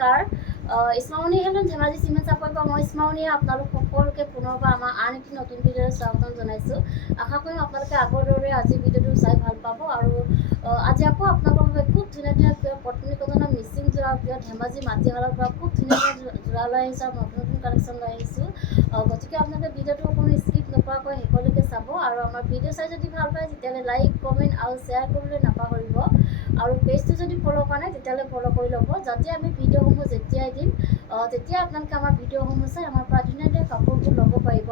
নমস্কাৰ ইছমামণি হেলন ধেমাজি চিমেণ্ট চাপৰ পৰা মই ইছমামণিয়ে আপোনালোক সকলোকে পুনৰবাৰ আমাৰ আন এটি নতুন ভিডিঅ'লৈ স্বাগতম জনাইছোঁ। আশা কৰিম আপোনালোকে আগৰ দৰে আজি ভিডিঅ'টো চাই ভাল পাব আৰু আজি আকৌ আপোনালোকৰ বাবে খুব ধুনীয়া ধুনীয়া পত্নী কটনৰ মিচিং যোৰা ধেমাজি মাটিশালৰ পৰা খুব ধুনীয়া যোৰা লৈ আহিছোঁ আৰু নতুন নতুন কালেকশ্যন লৈ আহিছোঁ। গতিকে আপোনালোকে ভিডিঅ'টো অকণমান স্কিপ নকৰাকৈ শেষলৈকে চাব আৰু আমাৰ ভিডিঅ' চাই যদি ভাল পায় তেতিয়াহ'লে লাইক কমেণ্ট আৰু শ্বেয়াৰ কৰিবলৈ নাপাহৰিব আৰু পেজটো যদি ফ'ল' কৰা নাই তেতিয়াহ'লে ফ'ল' কৰি ল'ব, যাতে আমি ভিডিঅ'সমূহ যেতিয়াই দিম তেতিয়া আপোনালোকে আমাৰ ভিডিঅ'সমূহ চাই আমাৰ পৰা ধুনীয়াকৈ কাপোৰবোৰ ল'ব পাৰিব।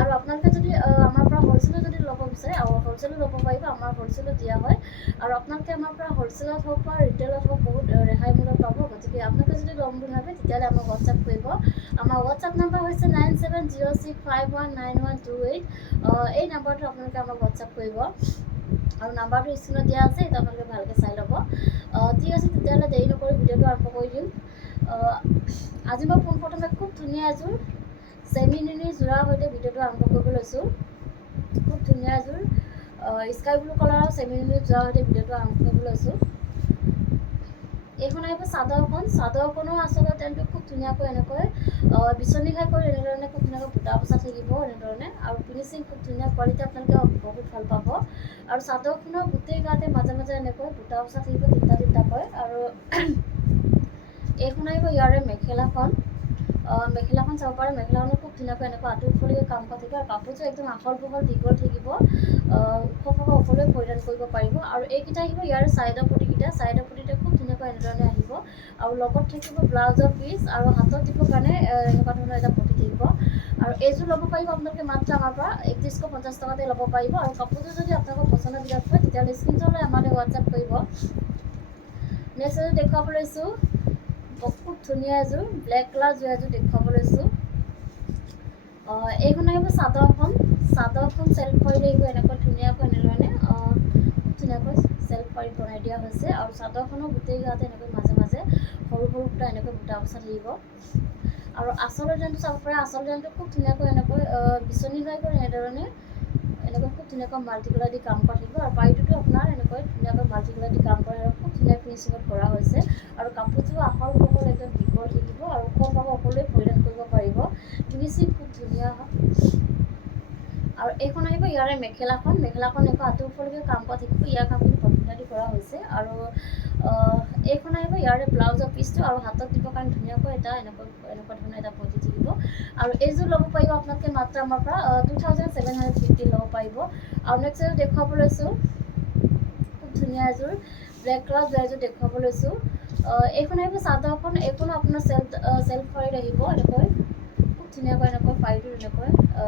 আৰু আপোনালোকে যদি আমাৰ পৰা হ'লচেলত যদি ল'ব বিচাৰে হ'লচেলো ল'ব পাৰিব, আমাৰ হ'লচেলত দিয়া হয় আৰু আপোনালোকে আমাৰ পৰা হ'লচেলত হওক বা ৰিটেইলত হওক বহুত ৰেহাই মূল্যত পাব। গতিকে আপোনালোকে যদি ল'ম বুলি ভাবে তেতিয়াহ'লে আমাক হোৱাটছআপ কৰিব। আমাৰ হোৱাটছআপ নাম্বাৰ হৈছে 9706519128। এই নাম্বাৰটো আপোনালোকে আমাক হোৱাটছআপ কৰিব আৰু নাম্বাৰটো স্ক্ৰীণত দিয়া আছে, সেইটো আপোনালোকে ভালকৈ চাই ল'ব। ঠিক আছে, তেতিয়াহ'লে দেৰি নকৰি ভিডিঅ'টো আৰম্ভ কৰি দিম। আজি মই পোনপ্ৰথমে খুব ধুনীয়া এযোৰ ছেমি নুনি যোৰাৰ সৈতে ভিডিঅ'টো আৰম্ভ কৰিব লৈছোঁ। খুব ধুনীয়া এযোৰ স্কাই ব্লু কালাৰৰ ছেমি নুনি যোৰাৰ সৈতে ভিডিঅ'টো আৰম্ভ কৰিব লৈছোঁ। এইখন আহিব চাদৰখনৰ আচলতে তেলটো খুব ধুনীয়াকৈ এনেকৈ বিচনী খাই কৰি এনেধৰণে খুব ধুনীয়াকৈ বুটা বচা থাকিব এনেধৰণে, আৰু ফিনিচিং খুব ধুনীয়া কোৱালিটি আপোনালোকে বহুত ভাল পাব। আৰু চাদৰখনৰ গোটেই গাতে মাজে মাজে এনেকৈ বুটা বচা থাকিব তিনিটাকৈ। আৰু এইখন আহিব ইয়াৰে মেখেলাখন চাব পাৰে। মেখেলাখনো খুব ধুনীয়াকৈ এনেকৈ আঁঠুৰলৈকে কাম কৰা থাকিব আৰু কাপোৰযোৰ একদম আহল বহল দীঘল থাকিব, ওখ ওপৰলৈ পৰিধান কৰিব পাৰিব। আৰু এইকেইটা আহিব ইয়াৰ চাইডৰ পটিতে খুব ধুনীয়াকৈ এনেধৰণে আহিব আৰু লগত থাকিব ব্লাউজৰ পিচ আৰু হাতত দিবৰ কাৰণে এনেকুৱা ধৰণৰ এটা পটি থাকিব। আৰু এইযোৰ ল'ব পাৰিব আপোনালোকে মাত্ৰ আমাৰ পৰা 3150 টকাতে ল'ব পাৰিব। আৰু কাপোৰযোৰ যদি আপোনালোকৰ পচন্দৰ ভিতৰত হয় তেতিয়াহ'লে স্ক্ৰীনশ্বট লৈ আমালৈ হোৱাটছআপ কৰিব। নেক্সট এযোৰ দেখুৱাব লৈছোঁ, খুব ধুনীয়া এযোৰ ব্লেক কালাৰ যোৰ এযোৰ দেখুৱাব লৈছোঁ। এইখন আহিব চাদৰখন চেল্ফ কৰি আহিব এনেকৈ ধুনীয়াকৈ এনেধৰণে ধুনীয়াকৈ চেল্ফ পাৰি বনাই দিয়া হৈছে। আৰু চাদৰখনৰ গোটেই গাতে এনেকৈ মাজে মাজে সৰু সৰু বুটা এনেকৈ বুটা বচা থাকিব। আৰু আঁচলৰ ডিজাইনটো চাব পাৰে। আঁচলৰ ডিজাইনটো খুব ধুনীয়াকৈ এনেকৈ বিচনী লৈ কৰি এনেধৰণে এনেকৈ খুব ধুনীয়াকৈ মাল্টি কালাৰ দি কাম কৰা থাকিব। আৰু পাৰিটোতো আপোনাৰ এনেকৈ ধুনীয়াকৈ মাল্টি কালাৰ দি কাম কৰা আৰু খুব ধুনীয়া ফিনিচিঙত কৰা হৈছে। আৰু কাপোৰযোৰ আহল বহল একদম দীঘল থাকিব আৰু ওখ সকলোৱে পৰিধান কৰিব পাৰিব। ফিনিচিং খুব ধুনীয়া হয়। আৰু এইখন আহিব ইয়াৰে মেখেলাখন এনেকৈ আঁঠুৰলৈকে কাম কৰা থাকিব। ইয়াৰ কামখিনি পট্টা দি কৰা হৈছে। আৰু এইখন আহিব ইয়াৰে ব্লাউজৰ পিচটো আৰু হাতত দিবৰ কাৰণে ধুনীয়াকৈ এনেকুৱা ধৰণৰ এটা পটি থাকিব। আৰু এইযোৰ ল'ব পাৰিব আপোনালোকে মাত্ৰ আমাৰ পৰা 2750 ল'ব পাৰিব। আৰু নেক্সট এযোৰ দেখুৱাব লৈছোঁ, খুব ধুনীয়া এযোৰ ব্লেক কালাৰ যোৰ এযোৰ দেখুৱাব লৈছোঁ। এইখন আহিব চাদৰখন, এইখনো আপোনাৰ চেল্ফ ফাৰিত আহিব এনেকৈ খুব ধুনীয়াকৈ এনেকৈ ফাৰিটো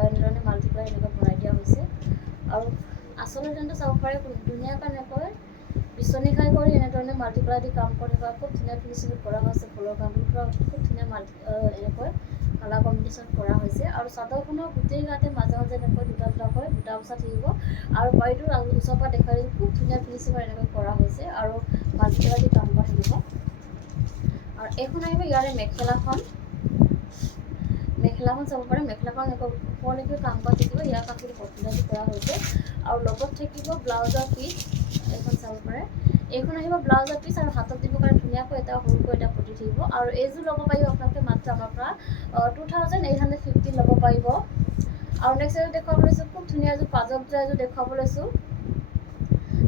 এনেধৰণে মাল্টি কালাৰ এনেকৈ বনাই দিয়া হৈছে। আৰু আচলতে ডিজাইনটো চাব পাৰে ধুনীয়াকৈ এনেকৈ বিচনী খাই কৰি এনেধৰণে মাল্টি কালাৰ দি কাম কৰি থকা খুব ধুনীয়া ফিনিচিং কৰা হৈছে। ফুলৰ কামবোৰ খুব ধুনীয়া এনেকৈ কালাৰ কম্বিনেশ্যন কৰা হৈছে। আৰু চাদৰখনৰ গোটেই গাতে মাজে মাজে এনেকৈ দুটাকৈ বুটা বচা থাকিব। আৰু পাৰিটোৰ ওচৰৰ পৰা দেখাই দিছোঁ খুব ধুনীয়া ফিনিচিঙৰ এনেকৈ কৰা হৈছে আৰু মাল্টি কালাৰ দি কাম কৰা থাকিব। আৰু এইখন আহিব ইয়াৰে মেখেলাখন চাব পাৰে। মেখেলাখন এনেকৈ ওপৰলৈকে কাম কৰা থাকিব। ইয়াৰ কামখিনি পট্টা দি কৰা হৈছে। আৰু লগত থাকিব ব্লাউজৰ পিচ, এইখন চাব পাৰে। এইখন আহিব ব্লাউজৰ পিচ আৰু হাতত দিবৰ কাৰণে ধুনীয়াকৈ সৰুকৈ এটা পটি থাকিব। আৰু এইযোৰ ল'ব পাৰিব আপোনালোকে মাত্ৰ আমাৰ পৰা 2850 ল'ব পাৰিব। আৰু নেক্সট এযোৰ দেখুৱাব লৈছোঁ, খুব ধুনীয়া এযোৰ পাজৰ যোৰ এযোৰ দেখুৱাব লৈছোঁ।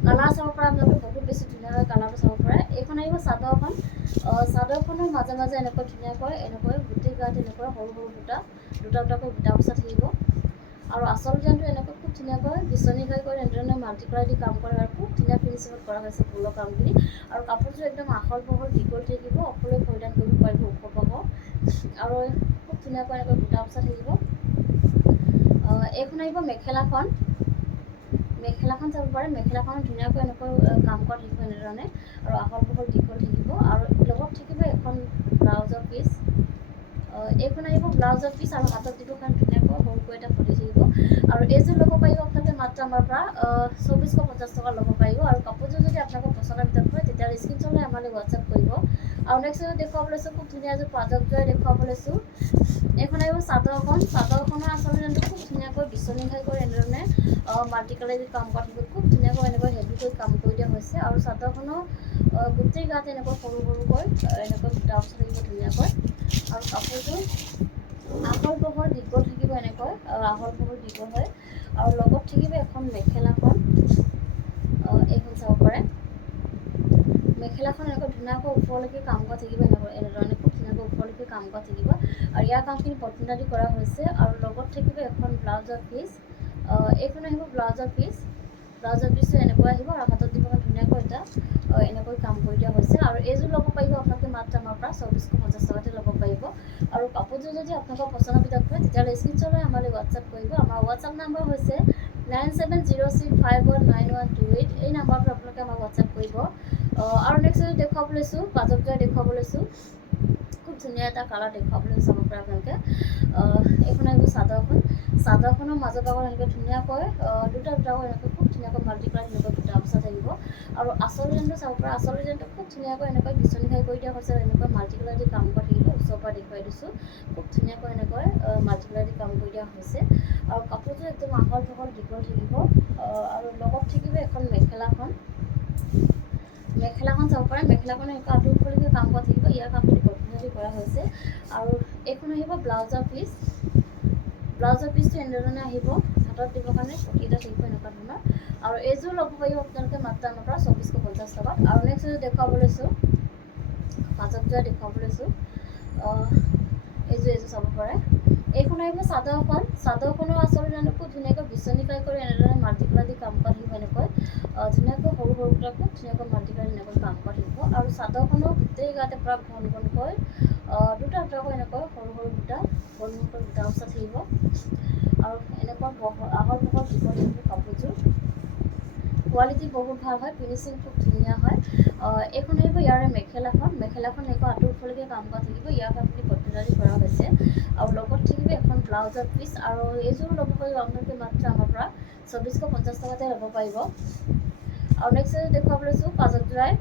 কালাৰ চাব পাৰে আপোনালোকে, বহুত বেছি ধুনীয়াকৈ কালাৰটো চাব পাৰে। এইখন আহিব চাদৰখনৰ মাজে মাজে এনেকৈ ধুনীয়াকৈ গোটেই গাত এনেকৈ সৰু সৰু দুটাকৈ বুটা বচা থাকিব। আৰু আচল ডিজাইনটো এনেকৈ খুব ধুনীয়াকৈ বিচনী খাই কৰি এনেধৰণে মাল্টি কালাৰ দি কাম কৰে আৰু খুব ধুনীয়া ফিনিচিঙত কৰা হৈছে ফুলৰ কামখিনি। আৰু কাপোৰযোৰ একদম আহল বহল দীঘল থাকিব, সকলোৱে পৰিধান কৰিব পাৰিব, ওখ পাব আৰু খুব ধুনীয়াকৈ এনেকৈ বুটা বচা থাকিব। এইখন আহিব মেখেলাখন চাব পাৰে। মেখেলাখনত ধুনীয়াকৈ এনেকৈ কাম কৰা থাকিব এনেধৰণে আৰু আহল বহল দীঘল থাকিব। আৰু লগত থাকিব এখন ব্লাউজৰ পিচ। এইখন আহিব ব্লাউজৰ পিচ আৰু হাতত দিবৰ কাৰণে ধুনীয়াকৈ সৰুকৈ এটা পটি থাকিব। আৰু এইযোৰ ল'ব পাৰিব আপোনালোকে মাত্ৰ আমাৰ পৰা 2450 টকা ল'ব পাৰিব। আৰু কাপোৰযোৰ যদি আপোনালোকৰ পচন্দৰ ভিতৰত হয় তেতিয়াহ'লে স্ক্ৰীনশ্বট লৈ আমালৈ হোৱাটছআপ কৰিব। আৰু নেক্সট এযোৰ দেখুৱাব লৈছোঁ, খুব ধুনীয়া এযোৰ পাজৰ যোৰ দেখুৱাব লৈছোঁ। এইখন আহিব চাদৰখনৰ আচল ডিজাইনটো খুব ধুনীয়াকৈ বিচনী খাই কৰি এনেধৰণে মাল্টি কালাৰ দি কাম কৰা থাকিব। খুব ধুনীয়াকৈ এনেকৈ হেভিকৈ কাম কৰি দিয়া হৈছে। আৰু চাদৰখনৰ গোটেই গাত এনেকৈ সৰু সৰুকৈ এনেকৈ বুটা বচা থাকিব। আৰু কাপোৰযোৰ আহল বহল দীঘল থাকিব এনেকৈ আহল বহল দীঘল হয় আৰু লগত থাকিব এখন মেখেলাখন এইখন চাব পাৰে মেখেলাখন এনেকৈ ধুনীয়াকৈ ওপৰলৈকে কাম কৰা থাকিব এনেধৰণে খুব ধুনীয়াকৈ ওপৰলৈকে কাম কৰা থাকিব আৰু ইয়াৰ কামখিনি পটনাদি কৰা হৈছে আৰু লগত থাকিব এখন ব্লাউজৰ পিচ এইখন আহিব ব্লাউজৰ পিচটো এনেকৈ আহিব আৰু হাতত দিব ধুনীয়াকৈ এটা এনেকৈ কাম কৰি দিয়া হৈছে আৰু এইযোৰ ল'ব পাৰিব আপোনালোকে মাত্ৰ আমাৰ পৰা 2450 টকাতে ল'ব পাৰিব আৰু কাপোৰযোৰ যদি আপোনালোকৰ পচন্দৰ ভিতৰত হয় তেতিয়াহ'লে স্ক্ৰীনশ্বট লৈ আমালৈ হোৱাটছআপ কৰিব আমাৰ হোৱাটছআপ নম্বৰ হৈছে 9706519128 এই নাম্বাৰটো আপোনালোকে আমাক হোৱাটছআপ কৰিব আৰু নেক্সট যদি দেখুৱাব লৈছোঁ পাজকজোৰা দেখুৱাব লৈছোঁ খুব ধুনীয়া এটা কালাৰ দেখুৱাবলৈ চাব পাৰে আপোনালোকে এইখন আহিব চাদৰখনৰ মাজৰ ভাগত এনেকৈ ধুনীয়াকৈ দুটা এনেকৈ খুব ধুনীয়াকৈ মাল্টি কালাৰ এনেকৈ দুটা বচা থাকিব আৰু আচল ডিজাইনটো চাব পাৰে আচল ডিজাইনটো খুব ধুনীয়াকৈ এনেকৈ বিচনী খাই কৰি দিয়া হৈছে এনেকৈ মাল্টি কালাৰ দি কাম কৰি থাকিব ওচৰৰ পৰা দেখুৱাই দিছোঁ খুব ধুনীয়াকৈ এনেকৈ মাল্টি কালাৰ দি কাম কৰি দিয়া হৈছে আৰু কাপোৰযোৰ একদম আহল বহল দীঘল থাকিব আৰু লগত থাকিব এখন মেখেলাখন চাব পাৰে মেখেলাখন এনেকৈ আঁঠু ওপৰলৈকে কাম কৰা থাকিব ইয়াৰ কামখিনি পদ্ধতি কৰা হৈছে আৰু এইখন আহিব ব্লাউজৰ পিচটো এনেধৰণে আহিব হাতত দিবৰ কাৰণে পটি এটা থাকিব এনেকুৱা ধৰণৰ আৰু এইযোৰ ল'ব পাৰিব আপোনালোকে মাত্ৰ আমাৰ পৰা 2450 টকাত আৰু নেক্সট দেখুৱাব লৈছোঁ পাজকজোৰা দেখুৱাব লৈছোঁ এইযোৰ চাব পাৰে এইখন আহিব চাদৰখনৰ আচল ডিজাইনটো খুব ধুনীয়াকৈ বিচনী কাই কৰি এনেদৰে মাল্টি কালাৰ দি কাম কৰা থাকিব এনেকৈ ধুনীয়াকৈ সৰু সৰুকৈ খুব ধুনীয়াকৈ মাল্টি কালাৰ এনেকৈ কাম কৰা থাকিব আৰু চাদৰখনৰ গোটেই গাতে পৰা ঘন ঘনকৈ দুটা দুটাকৈ এনেকৈ সৰু সৰু দুটা ঘন ঘনকৈ দুটা বচা থাকিব আৰু এনেকুৱা আহল বহল দীঘল থাকিব কাপোৰযোৰ কোৱালিটি বহুত ভাল হয় ফিনিচিং খুব ধুনীয়া হয় এইখন আহিব ইয়াৰে মেখেলাখন এনেকুৱা আঁঠু ওপৰলৈকে কাম কৰা থাকিব ইয়াৰ কামখিনি পদ্ধতি কৰা হৈছে আৰু লগত থাকিব এখন ব্লাউজৰ পিচ আৰু এইযোৰ ল'ব পাৰিব আপোনালোকে মাত্ৰ আমাৰ পৰা 2450 টকাতে ল'ব পাৰিব আৰু নেক্সট দেখুৱাব লৈছোঁ পাজকজোৰাই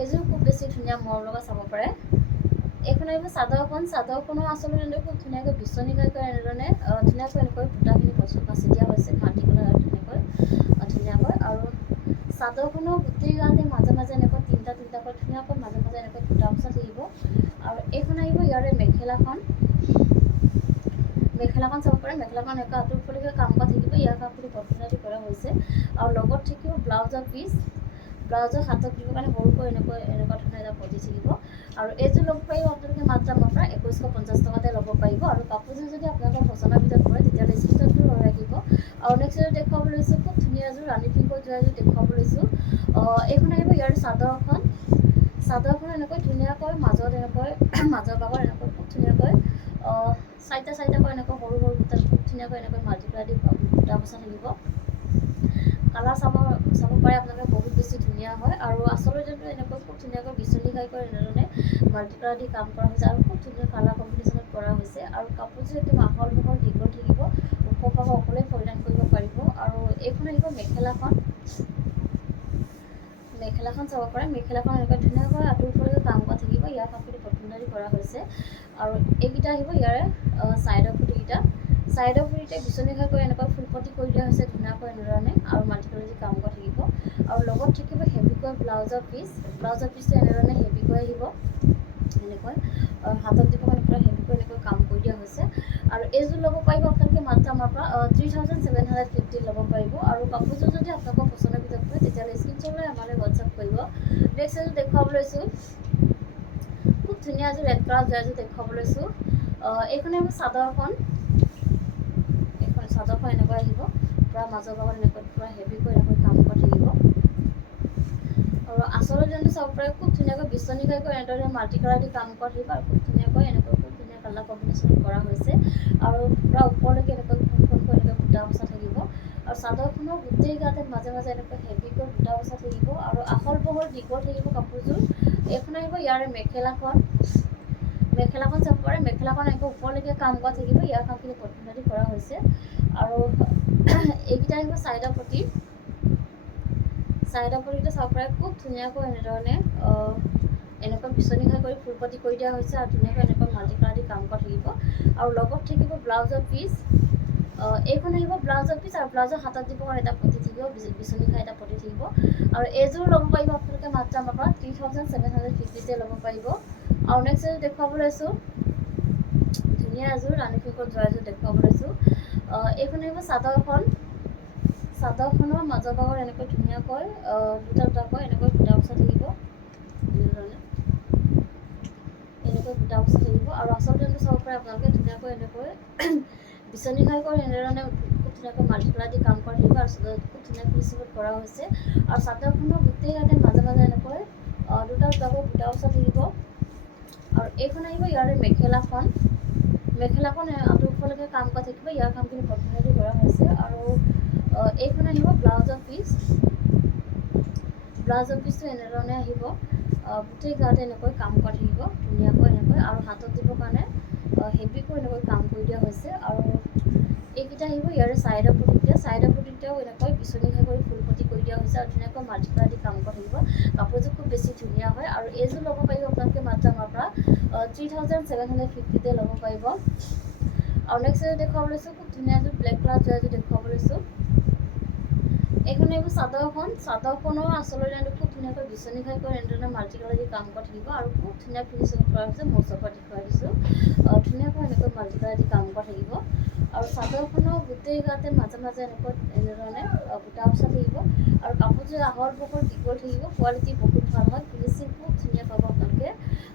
এইযোৰ খুব বেছি ধুনীয়া মৰম লগা চাব পাৰে এইখন আহিব চাদৰখনৰ আচলতে খুব ধুনীয়াকৈ বিচনী কাই কৰি এনেধৰণে ধুনীয়াকৈ এনেকৈ বুটাখিনি বাছি দিয়া হৈছে মাটি কালাৰ ধুনীয়াকৈ আৰু চাদৰখনৰ গোটেই গাতে মাজে মাজে এনেকৈ তিনিটাকৈ ধুনীয়াকৈ মাজে মাজে এনেকৈ বুটা বচা থাকিব আৰু এইখন আহিব ইয়াৰে মেখেলাখন চাব পাৰে মেখেলাখন এনেকৈ আঁঠু ওপৰলৈকে কাম কৰা থাকিব ইয়াৰ কামখিনি পদ্ধতি কৰা হৈছে আৰু লগত থাকিব ব্লাউজৰ হাতত দিবৰ কাৰণে সৰুকৈ এনেকুৱা ধৰণৰ এটা পটি থাকিব আৰু এইযোৰ ল'ব পাৰিব আপোনালোকে মাত্ৰ আমাৰ পৰা 2150 টকাতে ল'ব পাৰিব আৰু কাপোৰযোৰ যদি আপোনালোকৰ পচন্দৰ ভিতৰত পৰে তেতিয়াহ'লে স্ক্ৰীনশ্বটটো লৈ ৰাখিব আৰু নেক্সট দেখুৱাব লৈছোঁ খুব ধুনীয়া এযোৰ ৰাণী পিংকৰ যোৰা এযোৰ দেখুৱাব লৈছোঁ এইখন আহিব ইয়াৰ চাদৰখন এনেকৈ ধুনীয়াকৈ মাজত এনেকৈ মাজৰ ভাগত এনেকৈ খুব ধুনীয়াকৈ চাৰিটাকৈ এনেকৈ সৰু বুটা খুব ধুনীয়াকৈ এনেকৈ মাল্টি কালাৰ দি বুটা বচা থাকিব কালাৰ চাব পাৰে আপোনালোকে বহুত বেছি ধুনীয়া হয় আৰু আচলতে যোনটো এনেকৈ খুব ধুনীয়াকৈ বিচনী খাই কৰি এনেধৰণে মাল্টি কালাৰ দি কাম কৰা হৈছে আৰু খুব ধুনীয়া কালাৰ কম্বিনেশ্যনত কৰা হৈছে আৰু কাপোৰযোৰ একদম আহল বহল দীঘল থাকিব ওখ পাব অকলেই পৰিধান কৰিব পাৰিব আৰু এইখন আহিব মেখেলাখন চাব পাৰে মেখেলাখন এনেকৈ ধুনীয়াকৈ আঁঠু ওপৰলৈকে কাম কৰা থাকিব ইয়াৰ কাপোৰটো পদ্ধতি কৰা হৈছে আৰু এইকেইটা আহিব ইয়াৰে ছাইডৰ ফুটিতে বিচনী খাই কৰি এনেকৈ ফুলপটি কৰি দিয়া হৈছে ধুনীয়াকৈ এনেধৰণে আৰু মাল্টি কালাৰ দি কাম কৰা থাকিব আৰু লগত থাকিব হেভিকৈ ব্লাউজৰ পিচটো এনেধৰণে হেভিকৈ আহিব এনেকৈ হাতত দিব কাৰণে পুৰা হেভিকৈ এনেকৈ কাম কৰি দিয়া হৈছে আৰু এইযোৰ ল'ব পাৰিব আপোনালোকে মাত্ৰ আমাৰ পৰা 3750 ল'ব পাৰিব আৰু কাপোৰযোৰ যদি আপোনালোকৰ পচন্দৰ ভিতৰত হয় তেতিয়াহ'লে স্ক্ৰীনশ্বট লৈ আমালৈ হোৱাটছআপ কৰিব নেক্সট এযোৰ দেখুৱাব লৈছোঁ খুব ধুনীয়া এযোৰ ৰেড কালাৰ যোৰা এযোৰ দেখুৱাব লৈছোঁ এইখন আহিব চাদৰখন এনেকৈ আহিব পূৰা মাজৰ ভাগত এনেকৈ পূৰা হেভিকৈ এনেকৈ কাম কৰা থাকিব আৰু আচলৰ ডিজাইনটো চাব পাৰে খুব ধুনীয়াকৈ বিচনী খাই কৰি এনেদৰে মাল্টি কালাৰ দি কাম কৰা থাকিব আৰু খুব ধুনীয়া কালাৰ কম্বিনেশ্যন কৰা হৈছে আৰু পূৰা ওপৰলৈকে এনেকৈ ঘনকৈ এনেকৈ বুটা বচা থাকিব আৰু চাদৰখনৰ গোটেই গাতে মাজে মাজে এনেকৈ হেভিকৈ বুটা বচা থাকিব আৰু আহল বহল দীঘল থাকিব কাপোৰযোৰ এইখন আহিব ইয়াৰে মেখেলাখন চাব পাৰে মেখেলাখন এনেকৈ ওপৰলৈকে কাম কৰা থাকিব ইয়াৰ কামখিনি পদ্ধতি কৰা হৈছে আৰু এইকেইটা আহিব চাইডৰ পটিটো চাব পাৰে খুব ধুনীয়াকৈ এনেধৰণে এনেকৈ বিচনী খাই কৰি ফুলপটি কৰি দিয়া হৈছে আৰু ধুনীয়াকৈ এনেকৈ মাল্টি কালাৰ দি কাম কৰা থাকিব আৰু লগত থাকিব ব্লাউজৰ পিচ এইখন আহিব ব্লাউজৰ পিচ আৰু ব্লাউজৰ হাতত দিব কাৰণে এটা পটি থাকিব বিচনী খাই এটা পটি থাকিব আৰু এইযোৰ ল'ব পাৰিব আপোনালোকে মাত্ৰ আমাৰ পৰা 3750 ল'ব পাৰিব আৰু নেক্সট এযোৰ দেখুৱাব লৈছোঁ ধুনীয়া এযোৰ ৰাণী পিংকত যোৱা এযোৰ দেখুৱাব লৈছোঁ। এইখন আহিব চাদৰখনৰ মাজৰ ভাগত এনেকৈ ধুনীয়াকৈ দুটা দুটাকৈ এনেকৈ বুটা বচা থাকিব, এনেকৈ বুটা বচা থাকিব। আৰু আচল ডিজাইনটো চাব পাৰে আপোনালোকে ধুনীয়াকৈ এনেকৈ বিচনী ঘাইকৈ এনেধৰণে খুব ধুনীয়াকৈ মাল্টিপ্লাই দি কাম কৰা থাকিব। আৰু খুব ধুনীয়া ফিনিচিঙত কৰা হৈছে। আৰু চাদৰখনৰ গোটেই গাতে মাজে মাজে এনেকৈ দুটা দুটাকৈ বুটা বচা থাকিব। আৰু এইখন আহিব ইয়াৰে মেখেলাখন আঁতৰফালেকে কাম কৰা থাকিব। ইয়াৰ কামখিনি কটনেদি কৰা হৈছে। আৰু এইখন আহিব ব্লাউজৰ পিচটো এনেধৰণে আহিব। গোটেই গাতে এনেকৈ কাম কৰা থাকিব ধুনীয়াকৈ এনেকৈ। আৰু হাতত দিবৰ কাৰণে হেভিকৈ এনেকৈ কাম কৰি দিয়া হৈছে। আৰু এইকেইটা আহিব ইয়াৰে ছাইডৰ পটিতেও এনেকৈ বিচনী ঘাই কৰি ফুলপটি কৰি দিয়া হৈছে। আৰু ধুনীয়াকৈ মাল্টিপ্লাই দি কাম কৰা থাকিব। কাপোৰযোৰ খুব বেছি ধুনীয়া হয়। আৰু এইযোৰ ল'ব পাৰিব আপোনালোকে মাত্ৰ আমাৰ পৰা 3750 ল'ব পাৰিব। আৰু নেক্সট এযোৰ দেখুৱাব লৈছোঁ খুব ধুনীয়া এযোৰ ব্লেক কালাৰ যোৱা এযোৰ দেখুৱাব লৈছোঁ। এইখন এইবোৰ চাদৰখনৰ আচলৰ ডিজাইনটো খুব ধুনীয়াকৈ বিচনী ঘাই কৰি এনেধৰণে মাল্টি কালাৰ দি কাম কৰা থাকিব। আৰু খুব ধুনীয়া ফিনিচিং কৰা হৈছে। মই ওচৰৰ পৰা দেখুৱাই দিছোঁ ধুনীয়াকৈ এনেকৈ মাল্টি কালাৰ দি কাম কৰা থাকিব। আৰু চাদৰখনৰ গোটেই গাতে মাজে মাজে এনেধৰণে বুটা বচা থাকিব। আৰু কাপোৰযোৰ আহল বহল দীঘল থাকিব। কোৱালিটি বহুত ভাল হয়, ফিনিচিং খুব ধুনীয়া পাব আপোনালোকে।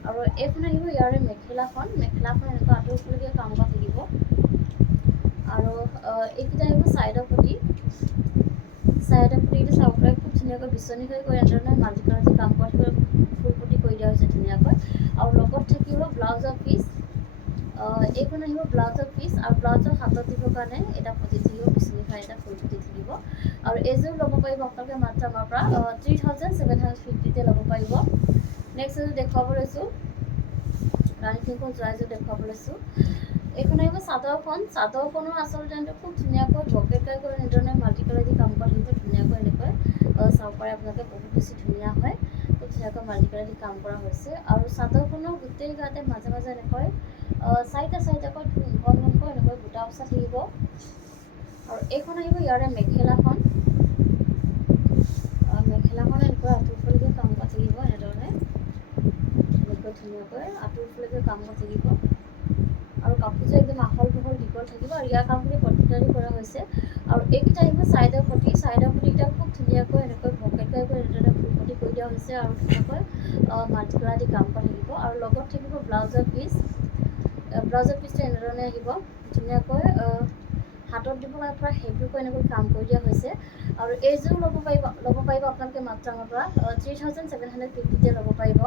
আৰু এইখন আহিব ইয়াৰে মেখেলাখন এনেকুৱা আঁতৰফালেকে কাম কৰা থাকিব। আৰু এইকেইটা আহিব ছাইডৰ পটিটো চাব পাৰে খুব ধুনীয়াকৈ বিচনী ঘাই কৰি এনেধৰণে মাল্টি কালাৰ দি কাম কৰা থাকিব। ফুলপটি কৰি দিয়া হৈছে ধুনীয়াকৈ। আৰু লগত থাকিব ব্লাউজৰ পিচ। এইখন আহিব ব্লাউজৰ পিচ। আৰু ব্লাউজৰ হাতত দিবৰ কাৰণে এটা পটি থাকিব, বিচনী ঘাই এটা ফুলপটি থাকিব। আৰু এইযোৰ ল'ব পাৰিব আপোনালোকে মাত্ৰ আমাৰ পৰা 3750 ল'ব পাৰিব। নেক্সট এযোৰ দেখুৱাব লৈছোঁ ৰাণী পিংকত যোৱা এযোৰ দেখুৱাব লৈছোঁ। এইখন আহিব চাদৰখনৰ আচল ডিজাইনটো খুব ধুনীয়াকৈ বকেটকাই কৰি এনেধৰণে মাল্টি কালাৰ দি কাম কৰা থাকিব ধুনীয়াকৈ এনেকৈ চাব পাৰে আপোনালোকে। বহুত বেছি ধুনীয়া হয়, খুব ধুনীয়াকৈ মাল্টি কালাৰ দি কাম কৰা হৈছে। আৰু চাদৰখনৰ গোটেই গাতে মাজে মাজে এনেকৈ চাৰিটাকৈ ঘনকৈ এনেকৈ বুটা বচা থাকিব। আৰু এইখন আহিব ইয়াৰে মেখেলাখন এনেকৈ আঁতৰফালেকে কাম কৰা থাকিব এনেধৰণে ধুনীয়াকৈ আঁতৰফালেকে কাম কৰা থাকিব। আৰু কাপোৰযোৰ একদম আহল বহল দীঘল থাকিব। আৰু ইয়াৰ কামখিনি কটনেদি কৰা হৈছে। আৰু এইকেইটা আহিব ছাইডৰ পটিকেইটা খুব ধুনীয়াকৈ এনেকৈ বকেটকাই কৰি এনেধৰণে ফুলপটি কৰি দিয়া হৈছে। আৰু ধুনীয়াকৈ মাল্টি কালাৰ দি কাম কৰা থাকিব। আৰু লগত থাকিব ব্লাউজৰ পিচটো এনেধৰণে আহিব ধুনীয়াকৈ হাতত দিব কাৰণে পৰা হেভিকৈ এনেকৈ কাম কৰি দিয়া হৈছে। আৰু এইযোৰ ল'ব পাৰিব আপোনালোকে মাত্ৰ আমাৰ পৰা 3750 ল'ব পাৰিব।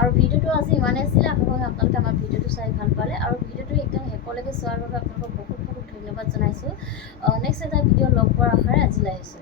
আৰু ভিডিঅ'টো আজি ইমানেই আছিলে। আশা কৰোঁ আপোনালোকে আমাৰ ভিডিঅ'টো চাই ভাল পালে। আৰু ভিডিঅ'টো একদম শেষলৈকে চোৱাৰ বাবে আপোনালোকক বহুত ধন্যবাদ জনাইছোঁ। নেক্সট এটা ভিডিঅ' লগ পোৱাৰ আশাৰে আজিলৈ আহিছোঁ।